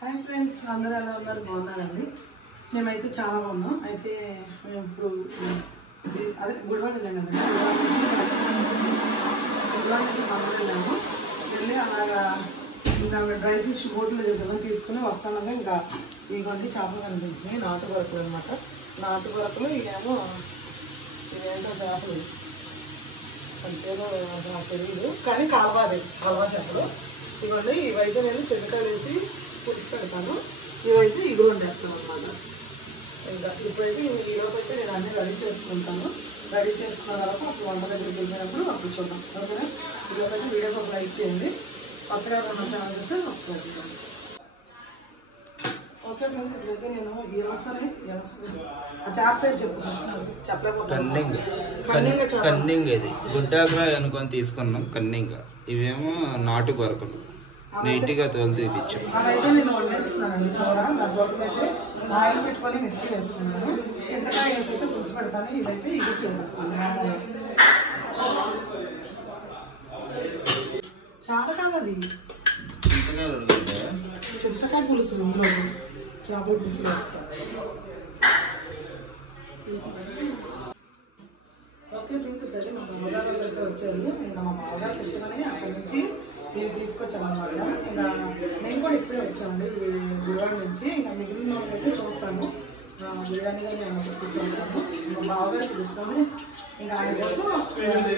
Hi friends, అందరూ ఎలా ఉన్నారు? బాగున్నారండి. మేమైతే చాలా బాగున్నాం. అయితే మేము ఇప్పుడు అదే గుడివాడ వెళ్ళాం కదండి. గుడివాడ నుంచి మందులు వెళ్ళాము. వెళ్ళి అలాగా ఇంకా డ్రై ఫిష్ బోట్లో దగ్గర తీసుకుని వస్తానగా ఇంకా ఇవన్నీ చేపలు కనిపించినాయి. నాటు వరకులు అనమాట. నాటు వరకులు ఇదేమో ఇదేంటో చేపలు అంతేదో నాకు తెలియదు, కానీ కాల్వా చేపలు. ఇవన్నీ ఇవైతే నేను చెనక్కాయలు వేసి పులుసు పెడతాను. ఇవైతే ఇగురు వండేస్తాను అనమాట. ఇంకా ఇప్పుడైతే ఈరోజు అయితే నేను అన్నీ రెడీ చేసుకుంటాను. రెడీ చేసుకున్న తర్వాత అప్పుడు వంట దగ్గరికి వెళ్ళినప్పుడు అప్పుడు చూద్దాం. ఓకేనా? ఈరోజు అయితే వీడియోకి ఒక లైక్ చేయండి. కొత్తగా మన ఛానల్ చేస్తే సబ్స్క్రైబ్ చేయండి. ఓకే ఫ్రెండ్స్, ఇప్పుడైతే నేను ఆ చేప పేరు చెప్పు ఫస్ట్. చెప్పలేకపోతున్నాను. కన్నింగ్ ఇది గుడ్డాకురా అనుకొని తీసుకున్నాం. కన్నింగ్ ఇవేమో నాటు కొరకలు నీట్గా తోలు తీపిచ్చాం. అవైతే నేను వండేస్తున్నానండి. కూర దానికోసం అయితే ఆయిల్ పెట్టుకొని మిర్చి వేసుకున్నాను. చింతకాయ వేసి అయితే పులుసు పెడతాను. ఇదైతే ఇది చేసేస్తాను మామూలుగా. చాలా కాదు అది చింతకాయ పులుసు. ఇందులో చేపల పులుసులో వేస్తాను. ఓకే ఫ్రెండ్స్, ఇప్పుడైతే మా మామగారు అయితే వచ్చారు. ఇంకా మా మామగారికి ఇష్టమని అక్కడి నుంచి ఇవి తీసుకొచ్చాను అనమాట. ఇంకా నేను కూడా ఇప్పుడే వచ్చామండి గుడివాడ నుంచి. ఇంకా మిగిలిన వాళ్ళైతే చూస్తాను. బిర్యానీ కానీ ఏమైనా తెప్పించేస్తాను. మా బావగారికి ఇష్టమని ఇంకా ఆయన కోసం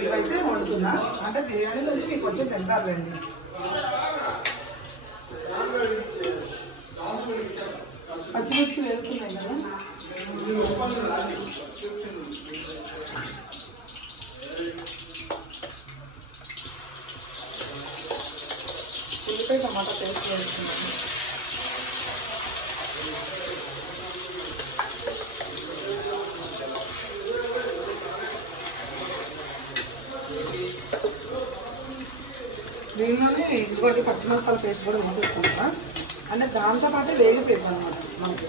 ఇవైతే వండుతున్నా. అంటే బిర్యానీ నుంచి మీకు కొంచెం తింటారండి. పచ్చిమిర్చి వేస్తున్నాయి కదా. ఉల్లిపాయ టమాటా పేస్ట్ వేసుకున్నాను. దీనిలోనే ఇంకోటి పచ్చి మసాలా పేస్ట్ కూడా వేసేసుకుంటా. అంటే దాంతోపాటు వేగిపోయింది అనమాట మనకి.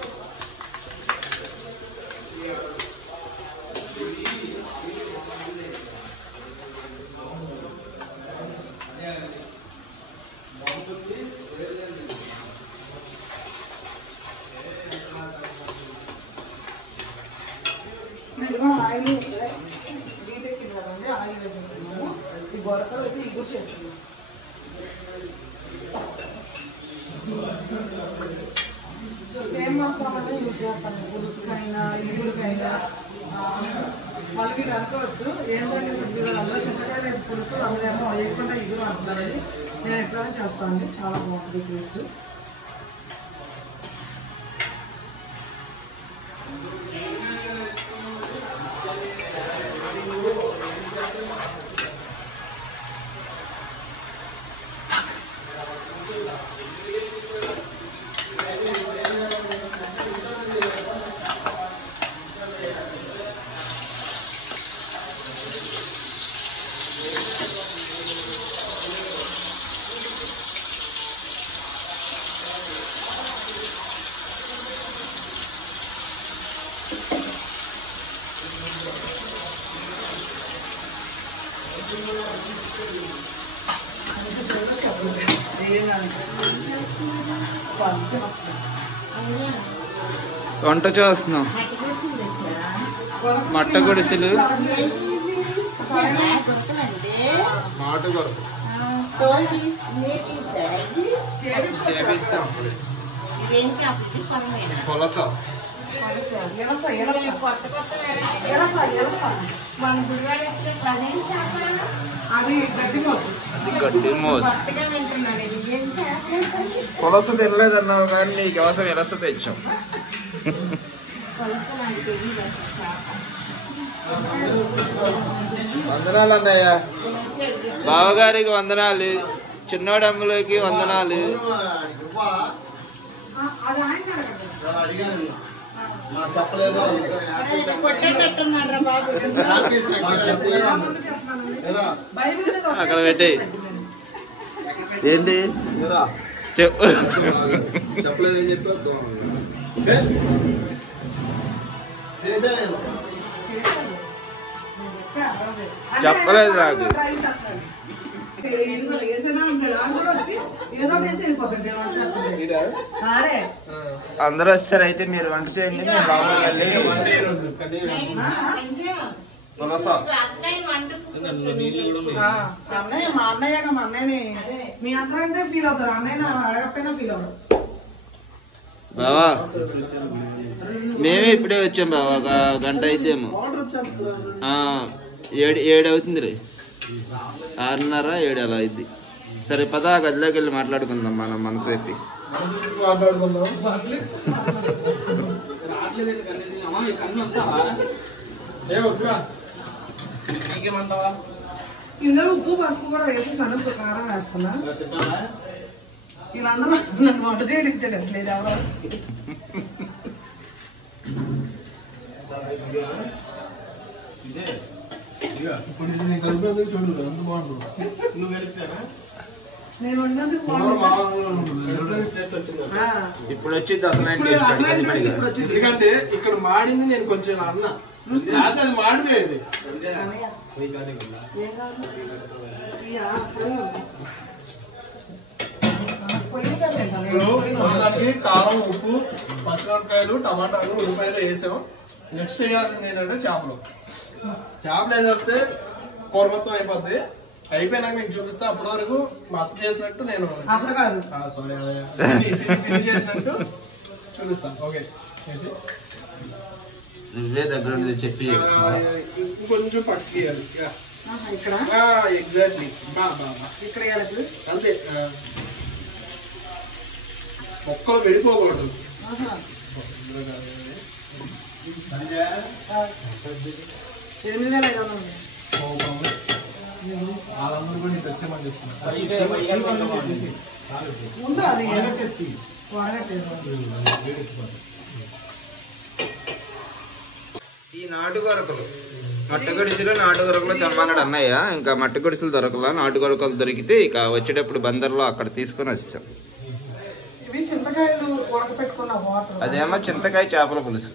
నేను ఆయిల్ వీటెక్కింది కదండి, ఆయిల్ వేసేస్తున్నాను. ఈ బొరకలు అయితే ఇగురు చేస్తున్నాను. సేమ్ మసాలానే యూజ్ చేస్తాను. పులుసుకైనా ఇగురుకైనా. మళ్ళీ మీరు అనుకోవచ్చు ఏంటంటే సబ్జీలు అందులో చింతకాయలు వేసి పులుసు, అందులో వేయకుండా ఇగురు అంటున్నారండి. నేను ఎప్పుడైనా చేస్తానండి. చాలా బాగుంటుంది టేస్ట్. వంట చేస్తున్నాం. మట్ట గుడిసెలు నాటు కొరకు పులస అది గడ్డి మోస్. పులస తినలేదన్నావు కానీ నీ కోసం ఎలస తెచ్చాం. వందనాలు అన్నయ్య. బావగారికి వందనాలు. చిన్నోడమ్మలోకి వందనాలు. అక్కడ పెట్టి ఏంటి చెప్పలేదని చెప్పి చెప్పలేదు నాకు. అందరూ వస్తారు అయితే మీరు వంట చేయండి. అన్నయ్య మా అన్నయ్యగా మా అన్నయ్యని మీ అందరంటే ఫీల్ అవుతారు. అన్నయ్య అడగకపోయినా ఫీల్ అవుతారు. బావా మేమే ఇప్పుడే వచ్చాం బావా, ఒక గంట అయితేమో. 7 అవుతుంది రే, 6:30 7 అలా అయింది. సరే పదా గదిలోకి వెళ్ళి మాట్లాడుకుందాం మనం మనసు పెట్టి. ఇందులో ఉప్పు పసుపు కూడా వేసి సన్నపు కారం వేస్తున్నా. వీళ్ళందరూ నన్ను వంట చేయనిచ్చట్లేదు ఎవరో. నేను వండినందుకు ఇప్పుడు వచ్చింది అసలు. ఎందుకంటే ఇక్కడ మాడింది నేను కొంచెం అన్నా, అది మాడిపోయేది. కారం, ఉప్పు, పచ్చిమిరపకాయలు, టమాటాలు, ఉల్లిపాయలు వేసాం. నెక్స్ట్ వేయాల్సింది ఏంటంటే చేపలు వేసేస్తే కూర మొత్తం అయిపోద్ది. అయిపోయినాక మీకు చూపిస్తా. అప్పటి వరకు మా అత్త చేసినట్టు నేను చేసినట్టు చూపిస్తాను. ఓకే, నువ్వే దగ్గర చెప్పి కొంచెం పట్టుకేయాలి ఇక్కడ. ఎగ్జాక్ట్లీ ఇక్కడ అంతే. మొక్కలు వెళ్ళిపోకూడదు. 8,500 వాళ్ళందరూ కూడా నీకు వచ్చేమని చెప్తున్నా. ఈ నాటు గొరకలు మట్టి గుడిసెలు నాటు గొరకలు తెమ్మన్నాడు అన్నయ్య. ఇంకా మట్టి గుడిసెలు దొరకలా, నాటు గొరకలు దొరికితే ఇక వచ్చేటప్పుడు బందర్లో అక్కడ తీసుకొని వచ్చాం. అదేమో చింతకాయ చేపల పులుసు.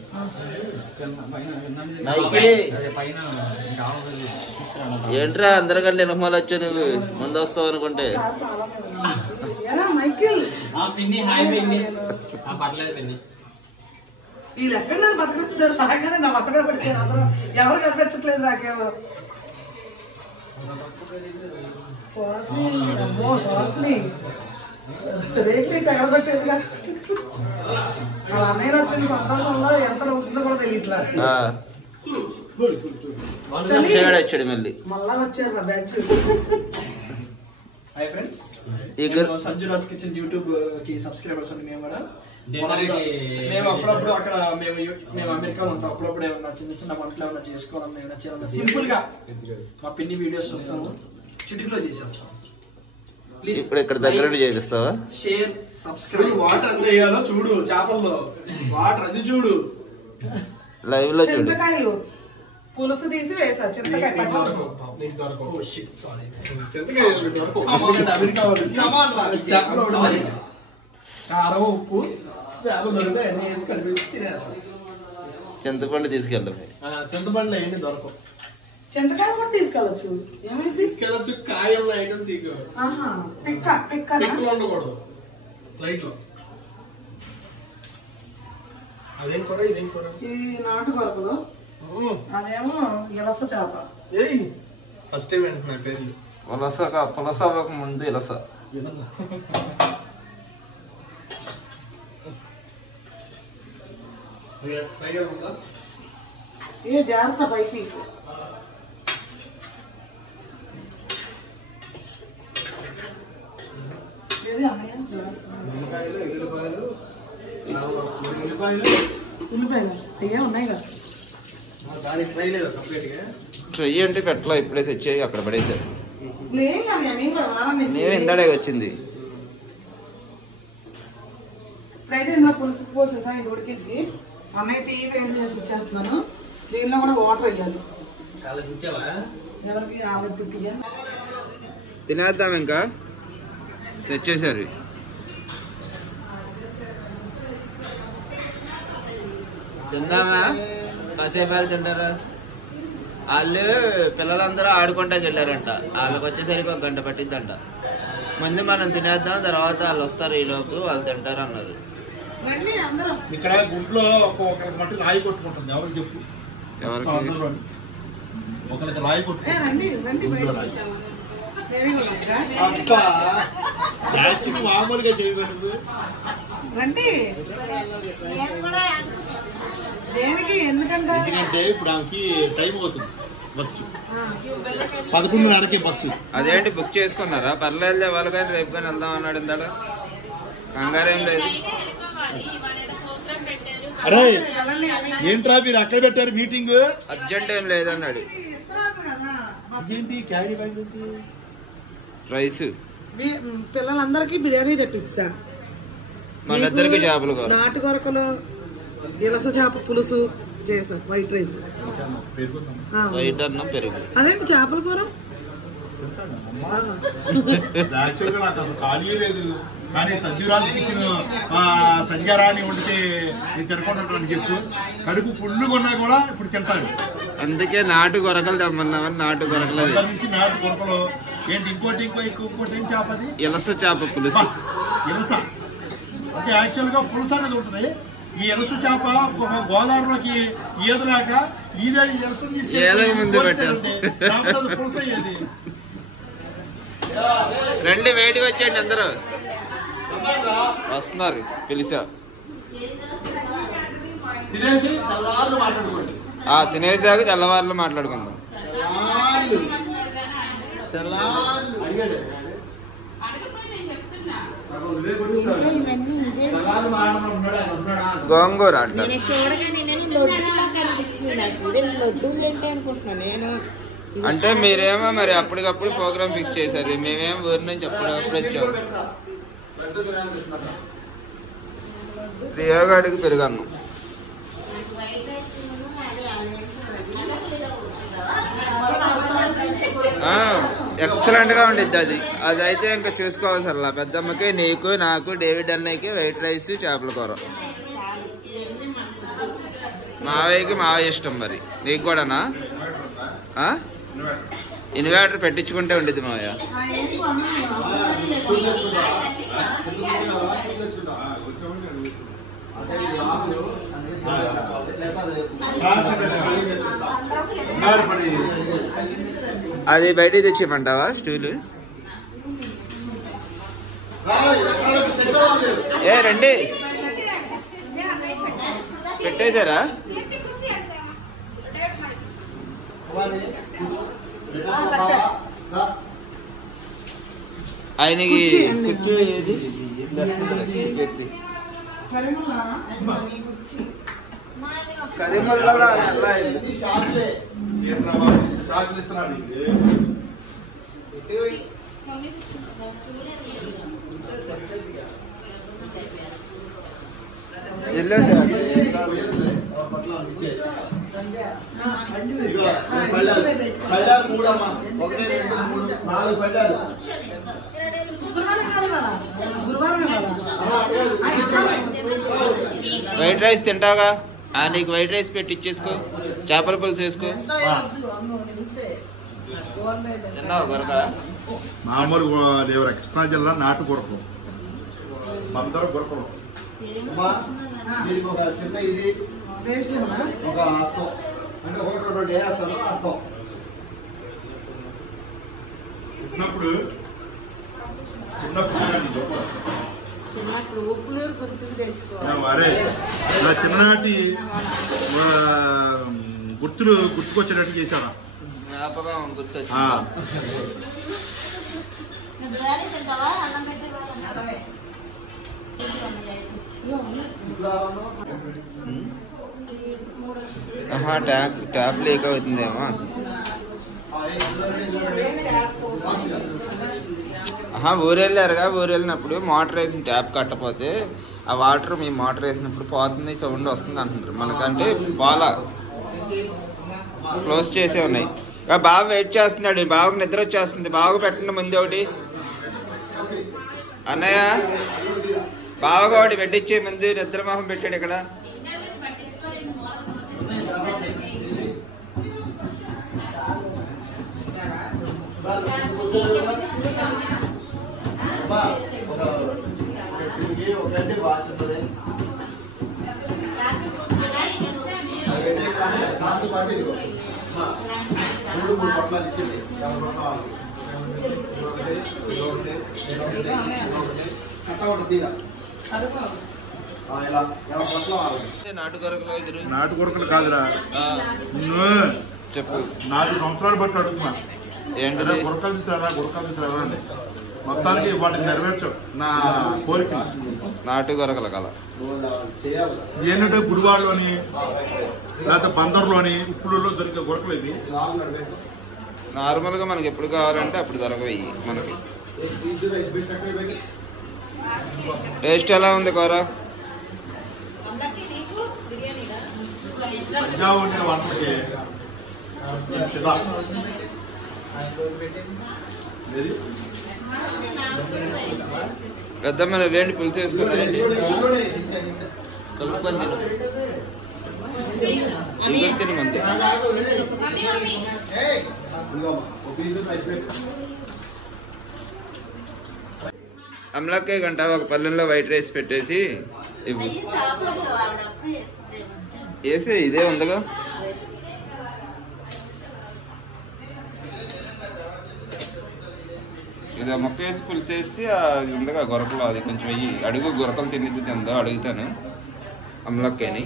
ఏంట్రా అందరికంటే ఎనకమాలు వచ్చా, నువ్వు ముందు వస్తావు అనుకుంటే. వీళ్ళు ఎక్కడ నన్ను బతకలేదు రాగానే నా బట్టగా పెట్టారు. అందరూ ఎవరు కనిపించట్లేదు నాకేమో. సువాసని రేట్లు తగలబట్టేదిగా. అలా అన్నయ్య వచ్చిన సంతోషంలో ఎంత అవుతుందో కూడా తెలియట్లా. వచ్చాడు మళ్ళీ మళ్ళా వచ్చారు నా batch. Hi friends, Sanju Raj kitchen YouTube కి సబ్స్క్రైబర్స్ అండి. మేము కూడా మేము అప్పుడప్పుడు అక్కడ మేము అమెరికాలో ఉంటాం. అప్పుడప్పుడు ఏమన్నా చిన్న చిన్న వంటలు ఏమన్నా చేసుకోవాలన్నా ఏమైనా చేయాలన్నా సింపుల్ గా మా పిన్ని వీడియోస్ చూస్తాము, చిటికలో చేసేస్తాం. ప్లీజ్ ఇప్పుడు ఇక్కడ దగ్గర చేపిస్తావా? Share, subscribe. వాటర్ ఎంత వేయాలో చూడు, చేపల్లో వాటర్ అది చూడు, లైవ్ లో చూడు. చింతకాయలు పులుసు తీసి వేసా. చింతకాయ కారం, ఉప్పు, చేపలు దొరికితే అన్ని వేసి కలిపి తినేస్తాం. చింతపండు తీసుకెళ్ళదు. చింతపండు అవన్నీ దొరకవు. చింతకాయ కూడా తీసుకెళ్ళచ్చు. ఏమైంది తీసుకెళ్ళచ్చు. కాయలు ఐటమ్ తీసుకోవాలి. పిక్కలు ఉండకూడదు. లైట్ లో అదేం కూర, ఇదేం కూర? ఈ నాటు గొరకలు, అదేమో ఇలస చేప. ఫస్ట్ టైం వింటున్నా పేర్లు. పులస అవ్వక ముందు ఇలస. ఏ జాగ్రత్త పైకి. ఉల్లిపాయలు అయ్యే ఉన్నాయి కదా. ఫ్రై అంటే పెట్టలా, ఇప్పుడే తెచ్చేయి అక్కడ పడేసారు. నేను ఇందాడే వచ్చింది. ఇప్పుడైతే ఇందులో పులుసు పోసేసాను. ఇది ఉడికిద్ది. అన్నయ్య టీ వేడి చేసి ఇచ్చేస్తున్నాను. దీనిలో కూడా వాటర్ వేయాలి. ఎవరికి ఆవద్దు టీయా. తినేద్దాం, ఇంకా తెచ్చేసారు. తిందామా? కాసేపు తింటారా? వాళ్ళు పిల్లలందరూ ఆడుకుంటాకి వెళ్ళారంట. వాళ్ళకి వచ్చేసరికి 1 గంట పట్టిద్దంట. ముందు మనం తినేద్దాం, తర్వాత వాళ్ళు వస్తారు, ఈ లోపు వాళ్ళు తింటారు అన్నారు. ఇక్కడ గుంట్లో ఒకరికి మట్టి రాయి కొట్టుకుంటుంది. ఎవరికి చెప్పు? ఒకరికి రాయి కొట్టుకుంటుంది. మామూలుగా చేయగలరు. ఎందుకంటే ఇప్పుడు ఆమెకి టైం అవుతుంది. బస్సు 11:30కి బస్సు. అదేంటి బుక్ చేసుకున్నారా? పర్లేదు వాళ్ళు కానీ రేపు కానీ వెళ్దాం అన్నాడు. ఇందాక కంగారేం లేదు. అరే ఏంట్రా మీరు అక్కడ పెట్టారు మీటింగ్? అర్జెంట్ ఏం లేదన్నాడు. ఏంటి క్యారీ బ్యాగ్? రైస్ పిల్లలందరికీ బిర్యానీ తెప్పించా. మనిద్దరికి చేపలు కూర, నాటు కొరకలు, ఇలస చేప పులుసు చేసా. వైట్ రైస్, వైట్ అన్నం, పెరుగు. అదేంటి చేపల కూర? యాక్చువల్గా నాకు అసలు ఖాళీ లేదు. కానీ సంజీవరాజుకి ఇచ్చిన సంధ్యారాణి వండితే నేను తినకుండా చెప్పు. కడుపు పుల్లు కొన్నా కూడా ఇప్పుడు తింటాను. అందుకే నాటు కొరకలు తెమ్మన్నామని. నాటు కొరకలు నుంచి నాటు కొరకలు ఏంటి? ఇంకోటి ఏం చేప? అది ఇలస చేప పులుసు. ఇలస అంటే యాక్చువల్గా పులుసు అనేది ఉంటుంది. ఈ ఇలస చేప గోదావరిలోకి ఈదలేక ఇదే ఇలసను తీసుకెళ్ళి ముందు పెట్టేస్తుంది. పులుసు అయ్యేది. రండి, వెయిట్గా వచ్చేయండి అందరూ. వస్తున్నారు, పిలిచా. తినేసాక తెల్లవారులు మాట్లాడుకుందాం. గోంగూర అంట. అంటే మీరేమో మరి అప్పటికప్పుడు ప్రోగ్రామ్ ఫిక్స్ చేశారు. మేమేమో ఊరి నుంచి అప్పుడప్పుడు వచ్చాము. రియోగాడికి పెరుగన్నం. ఎక్సలెంట్ గా ఉండిద్ది అది. అదైతే ఇంకా చూసుకోవాల్సల్లా. పెద్దమ్మకి, నీకు, నాకు, డేవిడ్ అన్నయ్యకి వైట్ రైస్, చేపల కూర. మావయ్యకి మావయ్య ఇష్టం. మరి నీకు కూడానా? ఇన్వర్టర్ పెట్టించుకుంటే ఉండిద్ది మావయ్య. అది బయట తెచ్చిమంటావా స్టూలు? రండి, పెట్టేశారా? ఆయనకి కూర్చో. ఏది కరీముల్లా వైట్ రైస్ తింటావా? నీకు వైట్ రైస్ పెట్టి ఇచ్చేసుకో. చేపల పులుసు వేసుకో. తిన్నావా కొరక? మామూలు కృష్ణా జిల్లా నాటు కొరకలు, బందర కొరకలు. దీనికి ఒక చిన్న ఇది ఒక హస్తం, అంటే 1-2 వేస్తాను హస్తం. చిన్నప్పుడు ఉప్పులూరు గుర్తుకు తెచ్చుకోవాలి. చిన్ననాటి గుర్తులు గుర్తుకొచ్చేటట్టు చేశారా? ట్యాప్ లీక్ అవుతుందేమో. ఊరు వెళ్ళారుగా. ఊరు వెళ్ళినప్పుడు మోటార్ వేసిన ట్యాప్ కట్టపోతే ఆ వాటర్ మీ మోటార్ వేసినప్పుడు పోతుంది, సౌండ్ వస్తుంది అంటున్నారు. మనకంటే బాగా క్లోజ్ చేసే ఉన్నాయి. బాగా వెయిట్ చేస్తున్నాడు. బాగా నిద్ర వచ్చేస్తుంది. బాగా పెట్టండి ముందు ఒకటి. అన్నయ్య బాగా ఒకటి పెట్టించే ముందు. నిద్రమోహం పెట్టాడు ఇక్కడ. నాటు కొరకలు కాదురా, చెప్పు. 4 సంవత్సరాలు బట్టి అడుగుతున్నా. ఏంటది? గురకలు తీస్తారా అండి. మొత్తానికి వాటిని నెరవేర్చు నా కోరిక. నాటు గొరకల కల ఏంటంటే గుడివాడలోని లేకపోతే బందర్లోని ఉప్పులలో దొరికే గురకలు ఇవి. నార్మల్గా మనకి ఎప్పుడు కావాలంటే అప్పుడు దొరకవి మనకి. టేస్ట్ ఎలా ఉంది కూర? ప్రజా వండిన వంటలకి పెద్ద మన వేండి పులుసు వేసుకున్నాయి కలుపుకొని తిను అంతే. అమలాకే గంట ఒక పల్లెల్లో వైట్ రైస్ పెట్టేసి ఇవ్వు. వేసే ఇదే ఉందిగా. ఇది మొక్క వేసి పులుసు వేసి అది ఉందిగా గొరకలు, అది కొంచెం వెయ్యి. అడుగు గొరకలు తినిద్ది తిందో అడుగుతాను అమలక్కని.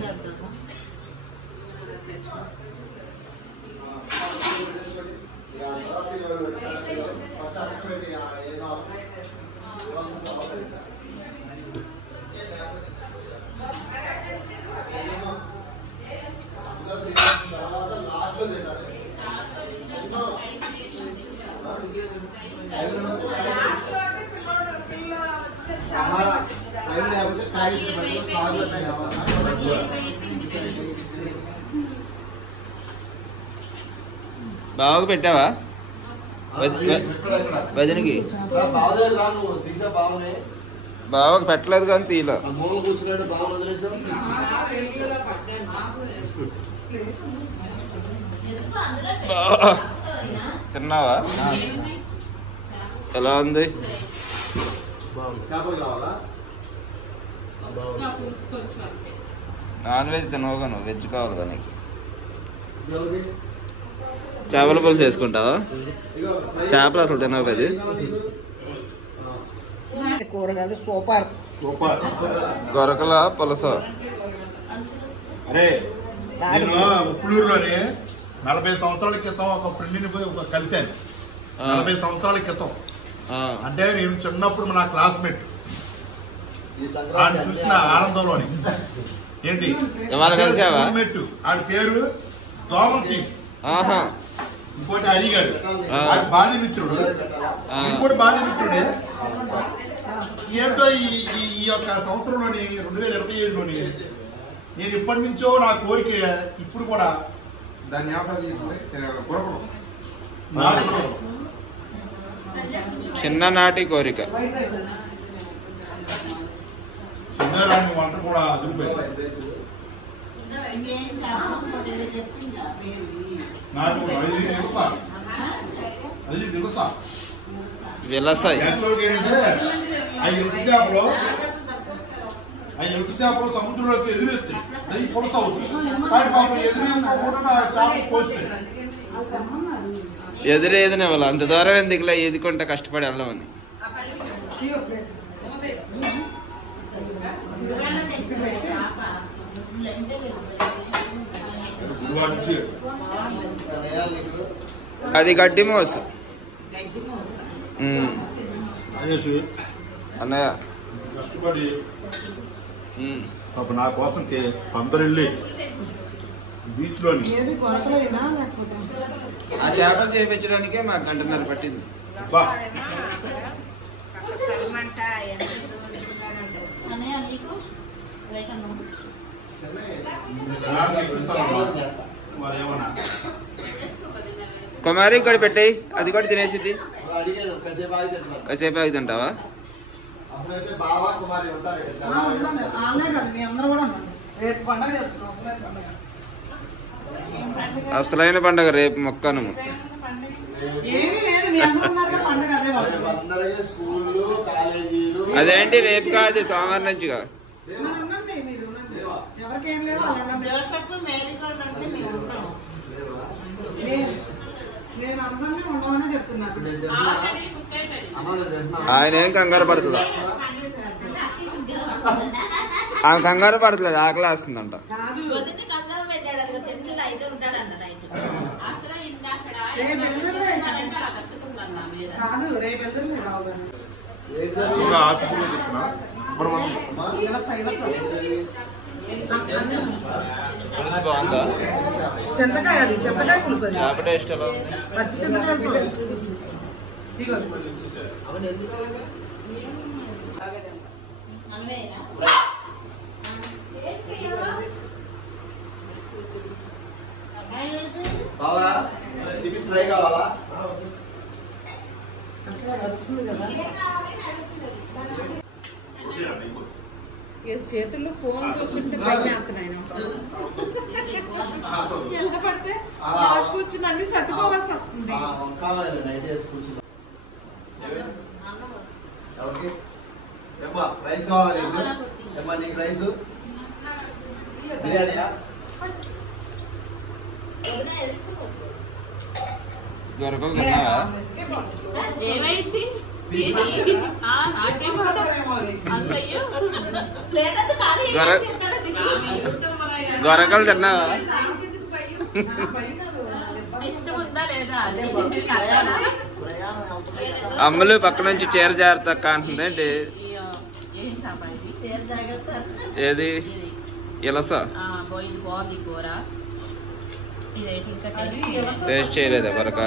బాగా పెట్టావా వదినకి? బావకి పెట్టలేదు కానీ తీలో తిన్నావా? ఎలా ఉంది? నాన్ వెజ్ తినవుగా నువ్వు, వెజ్ కావాలి కానీ. చేపల పులుసు వేసుకుంటావా? చేపలు అసలు తినవు కదా. కూర కాదు, సూపర్ గొరకల పులస. అరే నేను ఉప్పులూరులోని 40 సంవత్సరాల క్రితం ఒక ఫ్రెండ్ని కలిశాను. 40 సంవత్సరాల క్రితం అంటే నేను చిన్నప్పుడు నా క్లాస్మేట్. ఆయన చూసిన ఆనందంలోని ఏంటి కలిసావా? ఆడి పేరు దోమల్ సింగ్. ఇంకోటి అడిగాడు బాల్య మిత్రుడు, ఇంకోటి బాల్య మిత్రుడే. ఏంటో ఈ యొక్క సంవత్సరంలోని 2025లోని నేను ఇప్పటి నుంచో నా కోరిక, ఇప్పుడు కూడా దాన్ని జ్ఞాపకం కొరకడం. చిన్ననాటి కోరిక. సుందరాన్ని వంట కూడా అదిరిపోయింది. విలసాయి సముద్రంలోకి ఎదురెత్తి అది పులస అవుతుంది. కానీ పాపం ఎదురెక్కకుండా చేప పోస్తే ఎదురేదిన వాళ్ళు అంత దూరం ఎందుకులే, ఎదుకుంటే కష్టపడి వెళ్ళమని. అది గడ్డి మోసు అన్నయ్య కష్టపడి నా కోసం అందరు వెళ్ళి బీచ్ లోని ఆ చేపలు చేయించడానికే మాకు 1.5 గంట పట్టింది. కుమారి కూడా పెట్టాయి, అది కూడా తినేసిద్ది. కాసేపు ఆగి తింటావా? అసలైన పండగ రేపు మొక్కను. ఏమీ లేదు మీ అందరూ ఉన్నారు కదా పండుగ అదే వాళ్ళు. అందరికీ స్కూళ్ళు కాలేజీలు అదేంటి రేపు కాదు సోమవారం నుంచిగా. ఉండండి మీరు ఉండండి. ఎవరికేం లేదు వాళ్ళు ఉండండి. నేను అందరినీ ఉండమని చెప్తున్నాను. ఆయన ఏం కంగారు పడుతుందా? ఆమె కంగారు పడతలేదు, ఆకలి వేస్తుందంట. కాదు రేపు కాదు రేపు వెళ్తుంది బాబు గారు. పులుసు బాగుందా? చింతకాయ అది చింతకాయ పులుసు అది. చేప టేస్ట్ ఎలా ఉంది? పచ్చి చింతకాయ పులుసు. ఇదిగో బావా చికెన్ ఫ్రై కావాలా? వస్తుంది కదా. చేతుల్లో ఫోన్ చూస్తుంటే భయం వేస్తున్నాయి. ఎలా పడితే అలా కూర్చుని అన్ని సర్దుకోవాల్సి వస్తుంది. కావాలి నైట్ చేసి కూర్చున్నా. ఎవరికి ఏమ్మా రైస్ కావాలా నీకు? ఏమ్మా నీకు రైస్ బిర్యానీయా? గొరకలు తిన్నావా? ఏమైంది? గొరకలు తిన్నావా? ఇష్టం ఉందా లేదా? అమ్ములు పక్క నుంచి చీర జాగ్రత్త అంటుంది ఏంటి? ఏది ఇలస బాగుంది కూర. టేస్ట్ చేయలేదా గొరక?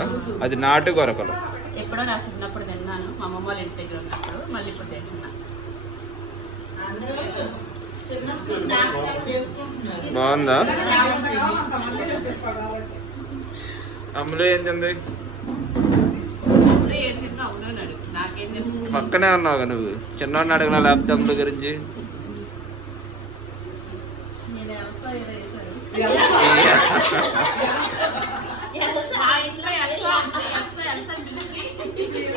అది నాటు గొరకలు. ఎప్పుడో నా చిన్నప్పుడు తిన్నాను, మా అమ్మమ్మ వాళ్ళ ఇంటి దగ్గర ఉన్నప్పుడు. మళ్ళీ ఇప్పుడు తింటున్నా. బాగుందా? అమ్ములు ఏం తింది? ఏం తిన్నా ఉన్నాడు, నాకేం తెలుసు. పక్కనే ఉన్నావు నువ్వు. చిన్నవాడిని అడగనా లేకపోతే అమ్ములు గురించి? నేను ఎలసా ఏదో వేసాను.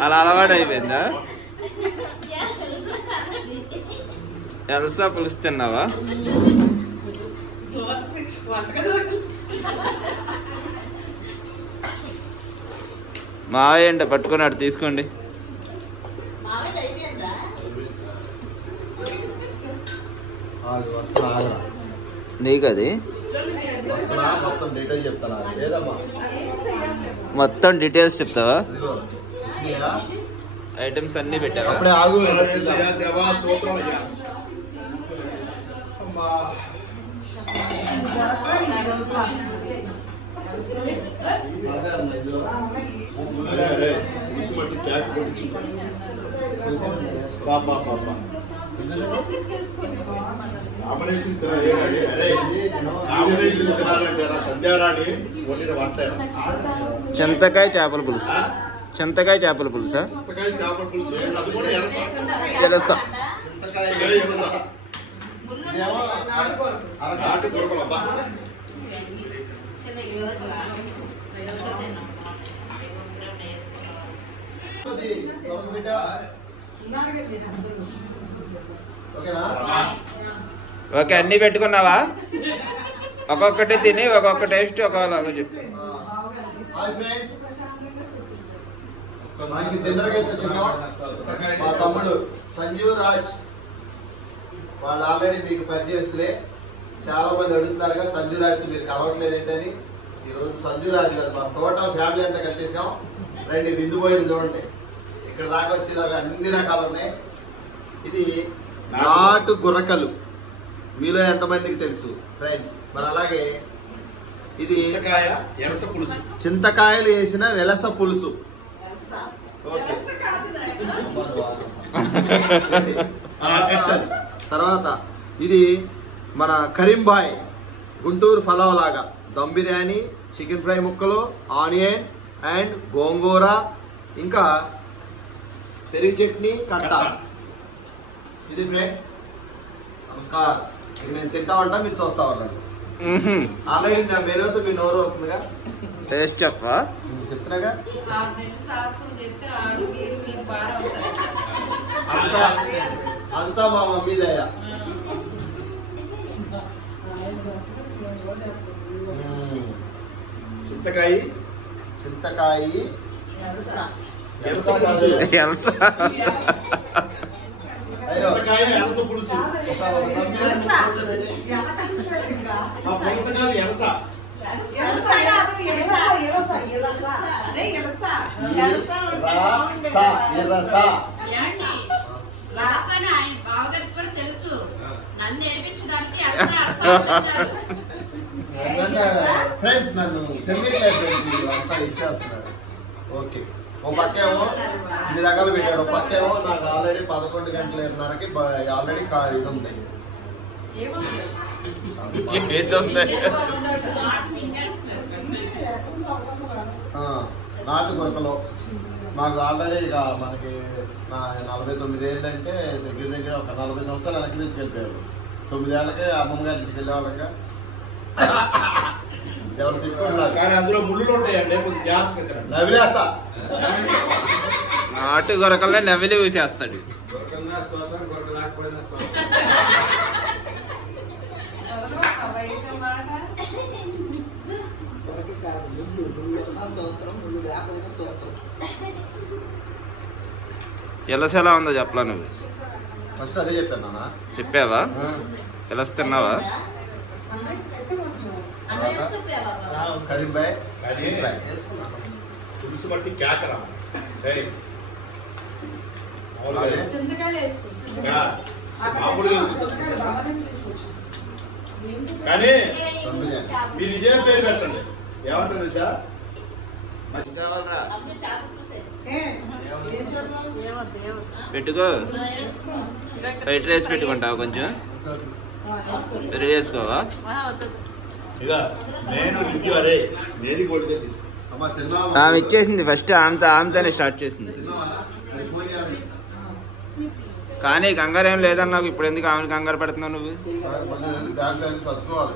అలా అలవాటు అయిపోయిందా? ఎల్సా పులుసు తిన్నావా? మా ఏంట పట్టుకున్నాడు, తీసుకోండి. వస్తున్నా ఆగరా నీకది వస్తున్నా మొత్తం డీటెయిల్ చెప్తానా? లేదమ్మా మొత్తం డీటెయిల్స్ చెప్తావా? ఇదిగో వచ్చినాయా? ఐటమ్స్ అన్ని పెట్టావా? అప్పుడే ఆగు. దేవా స్తోత్రం అయ్యా. అమ్మా అదే అన్న ఇందులో పులుసు మట్టి క్యాక్ కొట్టి పాప పాప కాంబినేషన్ తినాలి. అరే కాంబినేషన్ తినాలంటే నా సంధ్యారాణి వండిన వంట. చింతకాయ చేపల పులుసు. చింతకాయ చేపల పులుసా? చింతకాయ చేపల పులుసు, అది కూడా ఎలస. ఎలస. చింతకాయ ఎలస ఇదేమో నాటు కొరకలు. అబ్బా అది ఒక బిడ్డ. ఓకేనా? ఓకే, అన్ని పెట్టుకున్నావా? ఒక్కొక్కటి తిని ఒక్కొక్క టేస్ట్ ఒకలాగా చెప్పు. హాయ్ ఫ్రెండ్స్, మంచి డిన్నర్కి అయితే వచ్చేసాం. మా తమ్ముడు సంజీవ్ రాజ్ వాళ్ళు ఆల్రెడీ మీకు పరిచయస్తులే. చాలా మంది అడుగుతున్నారుగా సంజీవ్ రాజ్ మీరు కలవట్లేదైతే అని. ఈరోజు సంజీవ్ రాజ్ కాదు, మా టోటల్ ఫ్యామిలీ అంతా కలిసేసాం. రండి విందు పోయింది చూడండి. ఇక్కడ దాకా వచ్చేదాకా అన్ని రకాలు ఉన్నాయి. ఇది నాటు గుర్రకలు. మీలో ఎంతమందికి తెలుసు ఫ్రెండ్స్? మరి అలాగే ఇది చింతకాయ ఎలస పులుసు. చింతకాయలు వేసిన వెలస పులుసు. తర్వాత ఇది మన కరీంబాయ్ గుంటూరు ఫలావ్ లాగా దమ్ బిర్యానీ, చికెన్ ఫ్రై ముక్కలు, ఆనియన్ అండ్ గోంగూర, ఇంకా పెరుగు చట్నీ, కట్ట. ఇది ఫ్రెండ్స్ నమస్కారం. ఇది నేను తింటా ఉంటా, మీరు చూస్తా ఉండండి. ఆల్రెడీ నా మెనూతో మీ నోరు అవుతుందిగా. టేస్ట్ చెప్పా చెప్తున్నాగా అంతా మా మమ్మీ దయ. చింతకాయ చింతకాయ ఎలస పులుసు. ఎల్సా అయ్యో చింతకాయ ఎలస పులుసు. ఆ పులుసు కాదు ఎలస. బావగారికి కూడా తెలుసు నన్ను ఏడిపించడానికి ఫ్రెండ్స్ నన్ను తెలియట్లేదు ఫ్రెండ్స్ అంతా ఇచ్చేస్తున్నారు. ఓకే ఓ పక్కేమో ఇన్ని రకాలు పెట్టారు. ఒక పక్కేమో నాకు ఆల్రెడీ 11 గంటలన్నరకి ఆల్రెడీ ఇది ఉంది. నాటు కొరకలో మాకు ఆల్రెడీ ఇక మనకి 49 ఏళ్ళు అంటే దగ్గర దగ్గర ఒక 40 సంవత్సరాలు వెనక్కి తీసుకెళ్ళిపోయాడు. 9 ఏళ్ళకే అమ్మమ్మ గారి ఇంటికి వెళ్ళేవాళ్ళంగా ఎవరు తిట్టుకుంటున్నారు కానీ అందులో ముళ్ళులు ఉంటాయండి, కొంచెం జాగ్రత్తగా తినండి. నవ్విలేస్తా. నాటు గొరకల్ని నవ్విలి ఊసేస్తాడు. ఎలస ఎలా ఉందో చెప్పలా నువ్వు? ఫస్ట్ అదే చెప్పాను నాన్న. చెప్పావా? ఎలస తిన్నావా? కరీంబాయ్ పులుసు బట్టి కేకరా కానీ మీరు ఇదే పేరు పెట్టండి. ఏమంటారు సార్? పెట్టుకో. ఫ్రైడ్ రైస్ పెట్టుకుంటావా? కొంచెం రెడీ చేసుకోవా? ఇక నేను రివ్యూ అరే మేరీ గోల్డ్ తీసుకో. అమ్మా తిన్నావా? ఆమె ఇచ్చేసింది ఫస్ట్. ఆమెతోనే స్టార్ట్ చేసింది. కానీ కంగారు ఏం లేదన్నావు. ఇప్పుడు ఎందుకు ఆమెను కంగారు పెడుతున్నావు నువ్వు?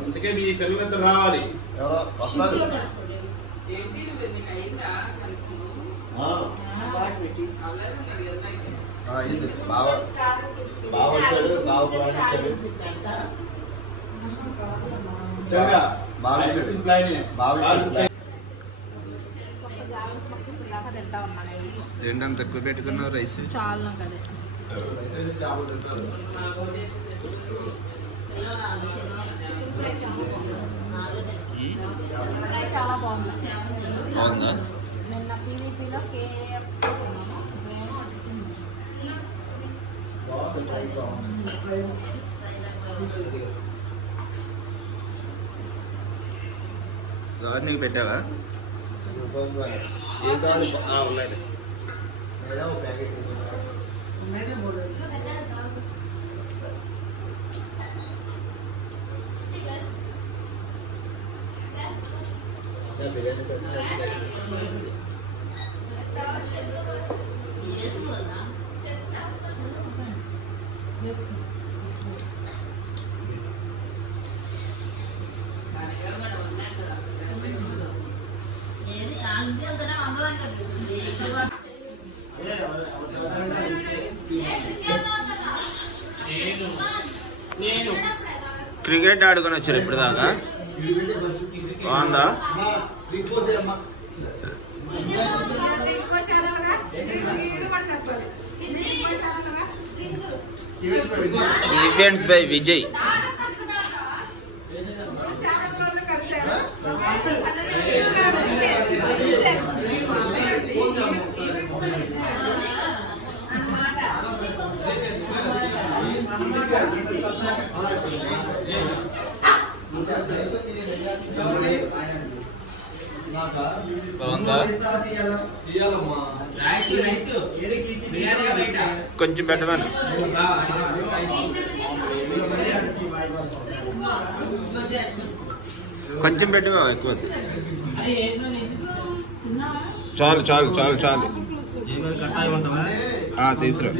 ఇంతకే మీ పిల్లలంతా రావాలి. ఎవరో వస్తారు. ఇది బావ వచ్చాడు. బావ వచ్చాడు. ఏంటంత తక్కువ పెట్టుకున్నావు రైస్? చాలా కదా చాలా బాగుంది. బాగుందా? నిన్న పీవీపీలో కేఎఫ్సీ కాదు నీకు పెట్టావా? ఏ కావాలి? ఉన్నాయి. క్రికెట్ ఆడుకొని వచ్చారు ఇప్పుడు దాకా. బాగుందా? Events by Vijay. బాగుందా? కొంచెం పెట్టమని. కొంచెం పెట్టవా? ఎక్కువ చాలు చాలు చాలు చాలు. తీసుకురా.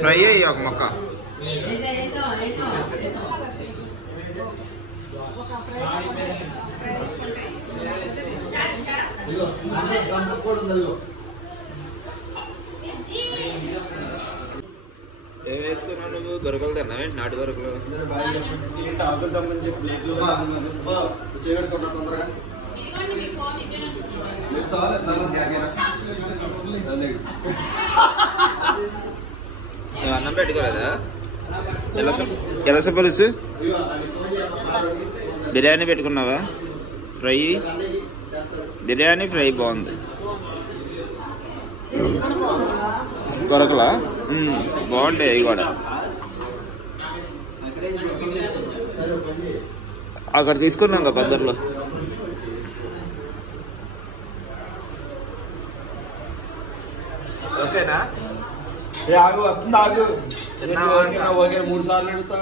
ఫ్రై అయ్యి ఒక మొక్క. ఏం వేసుకున్నావు నువ్వు? గొరకలు తిన్నావే? నాటు గొరకలు చేయబెట్టుకున్నా తొందరగా నువ్వు అన్నం పెట్టుకోలేదా? ఎలస పులుసు, బిర్యానీ పెట్టుకున్నావా? ఫ్రై, బిర్యానీ ఫ్రై బాగుంది. గొరకలా బాగుంటాయి అవి కూడా. అక్కడ తీసుకున్నాం కదా బందర్లో. ఓకేనా? ఆగు వస్తుంది ఆగు. ఓకే 3 సార్లు అడుగుతా.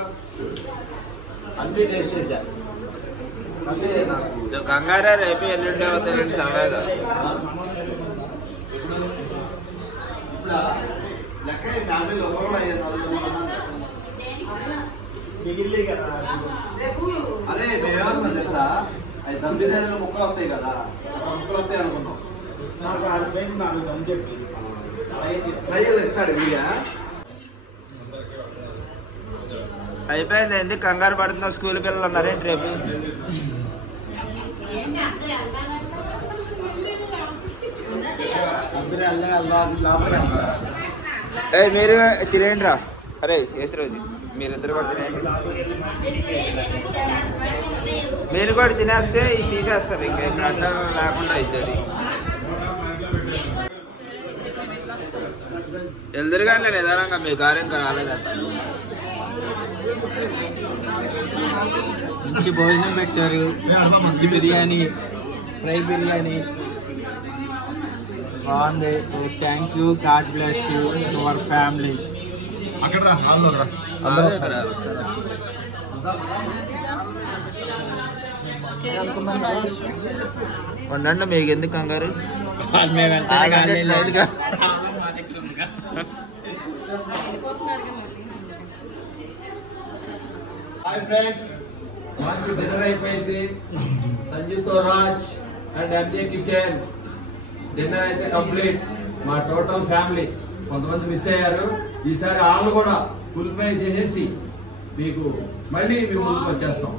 అన్ని టేస్ట్ చేశా. అదే నాకు కంగారా రేపు ఎల్లుండే అవుతాయి సరదాగా. ఇప్పుడు లెక్క ఫ్యామిలీలో ఒకరు అయ్యేది. అరే మేమేమన్నా తెలుసా, అవి దమ్ బిర్యానీలో ముక్కలు వస్తాయి కదా, ముక్కలు వస్తాయి అనుకున్నాం. ఫ్రైలు ఇస్తాడు ఇవిగా. అయిపోయింది. ఎందుకు కంగారు పడుతున్నావు? స్కూల్ పిల్లలు ఉన్నారేంటి రేపు? మీరు తినేయండి రా. అరే వేసరోజు మీరిద్దరు కూడా తినేయండి. మీరు కూడా తినేస్తే ఇది తీసేస్తారు. ఇంకా ఇప్పుడు అడ్డం లేకుండా అవుతుంది. ఎదురుగానే నిదానంగా మీ కారు ఇంకా రాలేదంట. మంచి భోజనం పెట్టారు. మంచి బిర్యానీ, ఫ్రై బిర్యానీ బాగుంది. Thank you. God bless you your family. అక్కడ రా, హాల్లో రా. ఉండండి, మీకు ఎందుకు కంగారు? హాయ్ ఫ్రెండ్స్, మంచి డిన్నర్ అయిపోయింది. సంజీవ్తో Raj and MJ kitchen dinner అయితే కంప్లీట్. మా టోటల్ ఫ్యామిలీ. కొంతమంది మిస్ అయ్యారు. ఈసారి వాళ్ళు కూడా ఫుల్ పే చేసేసి మీకు మళ్ళీ మీ ముందుకు వచ్చేస్తాం.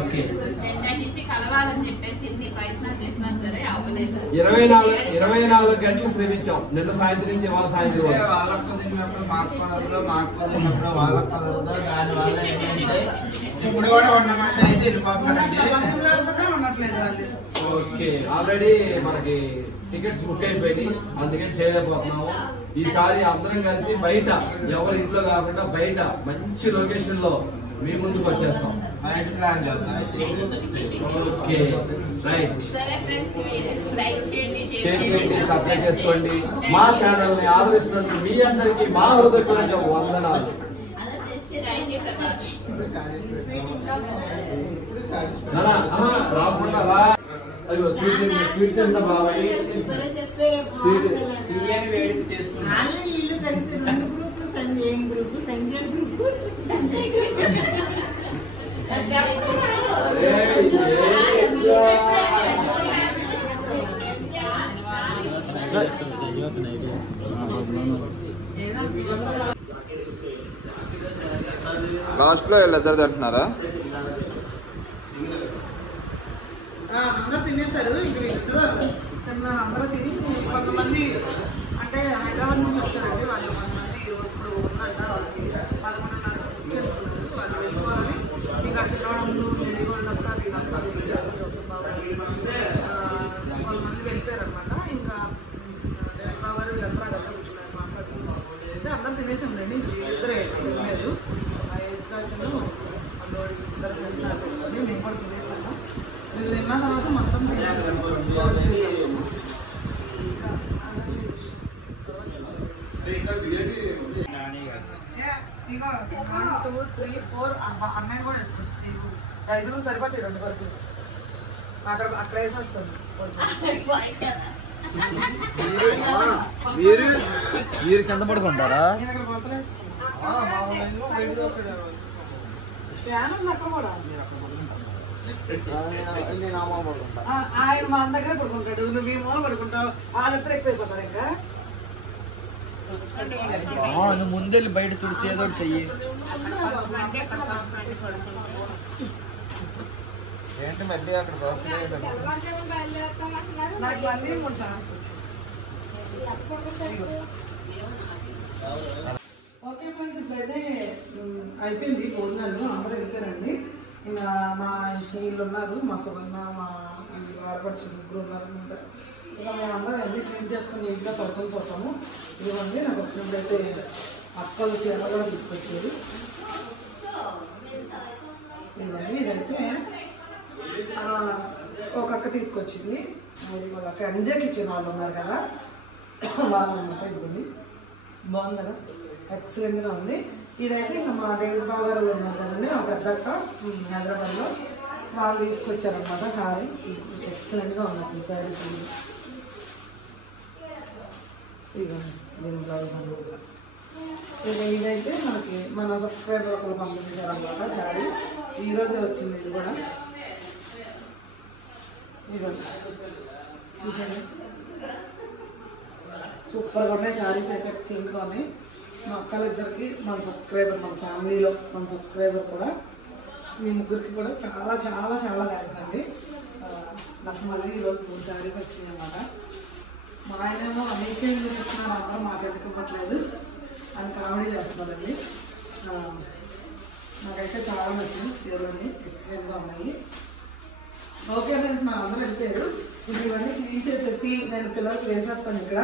ఓకే. 24 గంటలు శ్రమించాం. నిన్న సాయంత్రం నుంచి ఇవాళ సాయంత్రం వరకు. ఓకే, ఆల్రెడీ మనకి టికెట్స్ బుక్ అయిపోయి అందుకని చేయలేకపోతున్నాము. ఈసారి అందరం కలిసి బయట, ఎవరి ఇంట్లో కాకుండా బయట మంచి లొకేషన్ లో మీ ముందుకు వచ్చేస్తాం. Okay right. షేర్ చేయండి, సబ్స్క్రైబ్ చేసుకోండి. మా ఛానల్ ని ఆదరిస్తున్నందుకు మీ అందరికీ మా హృదయపూర్వక వందనాలు. రాకుండా అయ్యో స్వీట్ తిందా బాబాయ్. స్వీట్ వేడికి చేసుకున్నాం. ఇల్లు కలిసి 2 గ్రూపులు, Sanjay group, Sanjay group, Sanjay last లో వీళ్ళిద్దరు తింటున్నారా? అందరూ తినేశారు. ఇంక వీళ్ళిద్దరు తిన్నారు. అందరూ తిని కొంతమంది అంటే హైదరాబాద్ నుంచి వచ్చారండి. వాళ్ళు కొంతమంది ఇప్పుడు ఉందంట. వాళ్ళకి 11:30 చేసుకున్నారు. వాళ్ళు వెళ్ళిపోవాలని ఇంకా చిన్నవాళ్ళు వెళ్ళిపోయినాక వీళ్ళంతా వెళ్ళారు. జోసఫ్ బాబు కొంతమంది వెళ్ళిపోయారు అనమాట. ఇంకా డైరెక్ట్ బాబు గారు వీళ్ళంతా అక్కడ కూర్చున్నారు మాట్లాడుతున్నారు. అంటే అందరూ తినేసాండి. ఇంక వీళ్ళిద్దరే తినలేదు. ఇస్రాజును అల్లుడి ఇద్దరు తింటున్నారు పెట్టుకొని మేము కూడా తినేసాము. వీళ్ళు తిన్న తర్వాత మొత్తం తినేసాము. క్లోజ్ చేసేసాము. ఇంకా 1, 2, 3, 4 అన్నయ్య కూడా వేసుకుంటుంది. 5 సరిపోతాయి 2 వరకు. అక్కడ వేసేస్తాను. మీరు కింద పడుకుంటారా? నేను అక్కడ మొత్తం వేసుకున్నాను. ఫ్యాన్ ఉంది అక్కడ కూడా. ఆయన మా దగ్గర పడుకుంటాడు, నువ్వు ఈ మూల పడుకుంటావు, వాళ్ళిద్దరు ఎక్కువైపోతారు ఇంకా. నువ్వు ముందెళ్ళి బయట తుడిచి ఏదో చెయ్యి. ఏంటి మళ్ళీ అక్కడ బాక్స్ నాకు అన్నీ 3 సాంగ్స్ వచ్చాయి. ఓకే ఫ్రెండ్స్, ఇప్పుడైతే అయిపోయింది భోజనాలు, అందరూ వెళ్ళిపోయారండి. ఇంకా మా వీళ్ళు ఉన్నారు, మా సువర్ణ, మా ఆడపడుచు ముగ్గురు ఉన్నారు అనమాట. ఇక మేమందరం అన్నీ క్లీన్ చేసుకుని ఇంట్లో తొడకలు పోతాము. ఇదిగోండి నాకు వచ్చినప్పుడు అయితే అక్కలు చీరలు కూడా తీసుకొచ్చేది. ఇదిగోండి ఇదైతే ఒక అక్క తీసుకొచ్చింది. ఇది వాళ్ళ అక్క ఎంజాయ్కి ఇచ్చిన వాళ్ళు ఉన్నారు కదా, వాళ్ళు అనమాట. ఇదిగోండి బాగుంది కదా, ఎక్సలెంట్గా ఉంది. ఇదైతే ఇంకా మా డేవిడ్ బాబు గారు ఉన్నారు కదండి, ఒక పెద్దక్క హైదరాబాద్లో, వాళ్ళు తీసుకొచ్చారనమాట సారీ. ఎక్సలెంట్గా ఉంది అసలు సారీ. ఇక దీని బ్లౌజ్ అనమాట. ఇక ఇదైతే మనకి మన సబ్స్క్రైబర్ ఒకరు పంపించారనమాట సారీ, ఈరోజే వచ్చింది ఇది కూడా. ఇదిగోండి చూసాను, సూపర్గా ఉన్నాయి శారీస్ అయితే, ఎక్సలెంట్గా ఉన్నాయి. మా అక్కలిద్దరికి, మన సబ్స్క్రైబర్, మన ఫ్యామిలీలో మన సబ్స్క్రైబర్ కూడా, మీ ముగ్గురికి కూడా చాలా చాలా చాలా థ్యాంక్స్ అండి. నాకు మళ్ళీ ఈరోజు 3 శారీస్ వచ్చినాయి అన్నమాట. మా ఆయనేమో మీకే ఎందుకు ఇస్తున్నారు, అందరూ మాకు ఎందుకు ఇవ్వట్లేదు అని కామెడీ చేస్తున్నారండి. నాకైతే చాలా నచ్చింది చీరలన్నీ, ఎక్సలెంట్గా ఉన్నాయి. ఓకే ఫ్రెండ్స్, మా అందరూ వెళ్ళిపోయారు. ఇప్పుడు ఇవన్నీ క్లీన్ చేసేసి నేను పిల్లలకి వేసేస్తాను. ఇక్కడ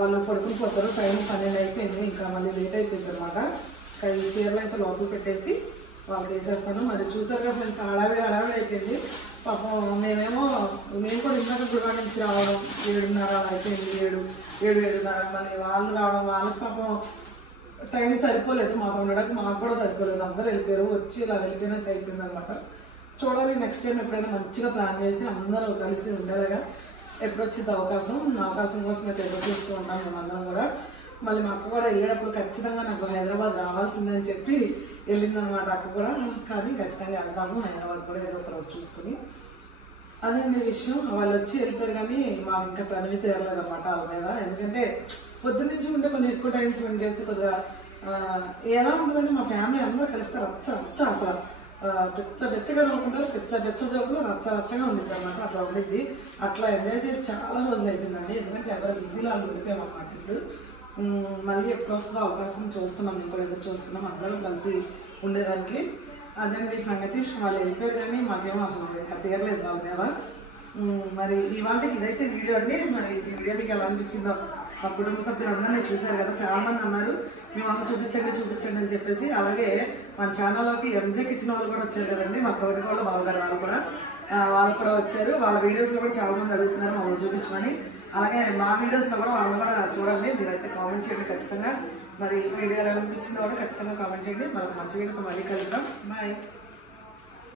వాళ్ళు పడుకుని పోతారు, టైం 12 అయిపోయింది, ఇంకా మళ్ళీ లేట్ అయిపోయింది అనమాట. ఈ చీరలు అయితే లోపల పెట్టేసి వాళ్ళకి వేసేస్తాను. మరి చూసారుగా ఫ్రెండ్స్, హడావిడి అయిపోయింది పాపం. మేము కూడా ఇందాక గుడి నుంచి రావడం 7:30 అయిపోయింది, 7:30 మళ్ళీ వాళ్ళు రావడం, వాళ్ళకి పాపం టైం సరిపోలేదు, మాకు ఉండడానికి మాకు కూడా సరిపోలేదు. అందరూ వెళ్ళిపోయారు, వచ్చి ఇలా వెళ్ళిపోయినట్టు అయిపోయింది అనమాట. చూడాలి నెక్స్ట్ టైం ఎప్పుడైనా మంచిగా ప్లాన్ చేసి అందరూ కలిసి ఉండేలాగా ఎప్పుడు వచ్చింది అవకాశం. నా అవకాశం కోసం అయితే ఎదురు చూస్తూ ఉంటాం మేమందరం కూడా. మళ్ళీ మా అక్క కూడా వెళ్ళేటప్పుడు ఖచ్చితంగా నాకు హైదరాబాద్ రావాల్సిందని చెప్పి వెళ్ళిందనమాట అక్క కూడా. కానీ ఖచ్చితంగా వెళ్దాము హైదరాబాద్ కూడా ఏదో ఒక రోజు చూసుకుని. అదండి విషయం. వాళ్ళు వచ్చి వెళ్ళిపోయారు కానీ మాకు ఇంకా తనివి తీరలేదు అనమాట వాళ్ళ మీద. ఎందుకంటే పొద్దున్న నుంచి ఉంటే కొంచెం ఎక్కువ టైం స్పెండ్ చేసి కొద్దిగా ఎలా ఉంటుందండి, మా ఫ్యామిలీ అందరూ కలిస్తే రచ్చ అసలు పెచ్చగా అనుకుంటారు, పెచ్చ జోకులు రచ్చగా ఉండిద్ది అనమాట. అట్లా ఉండిద్ది. అట్లా ఎంజాయ్ చేసి చాలా రోజులు అయిపోయిందండి. ఎందుకంటే ఎవరు బిజీలో వాళ్ళు వెళ్ళిపోయాం అన్నమాట. ఇప్పుడు మళ్ళీ ఎప్పుడు వస్తుందో అవకాశం చూస్తున్నాం, మేము కూడా ఎదురు చూస్తున్నాం అందరం కలిసి ఉండేదానికి. అదండి సంగతి. వాళ్ళు వెళ్ళిపోయారు కానీ మాకేమో అసలు ఇంకా తీరలేదు వాళ్ళ మీద. మరి ఇవాళకి ఇదైతే వీడియో అండి. మరి ఈ వీడియో మీకు ఎలా అనిపించిందో మా కుటుంబ సభ్యులందరినీ చూశారు కదా, చాలా మంది అన్నారు మేము అమ్మ చూపించండి అని చెప్పేసి. అలాగే మన ఛానల్లోకి ఎంజేకి ఇచ్చిన వాళ్ళు కూడా వచ్చారు కదండి, మా తోటి వాళ్ళు బావగారు వాళ్ళు కూడా వచ్చారు. వాళ్ళ వీడియోస్లో కూడా చాలా మంది అడుగుతున్నారు మమ్మల్ని చూపించమని. అలాగే మా వీడియోస్లో కూడా వాళ్ళు కూడా చూడండి, మీరైతే కామెంట్ చేయండి ఖచ్చితంగా. మరి వీడియో ఎలా అనిపించిందో కూడా ఖచ్చితంగా కామెంట్ చేయండి. మనకు మంచి వీడియోతో మళ్ళీ కలుద్దాం. బాయ్.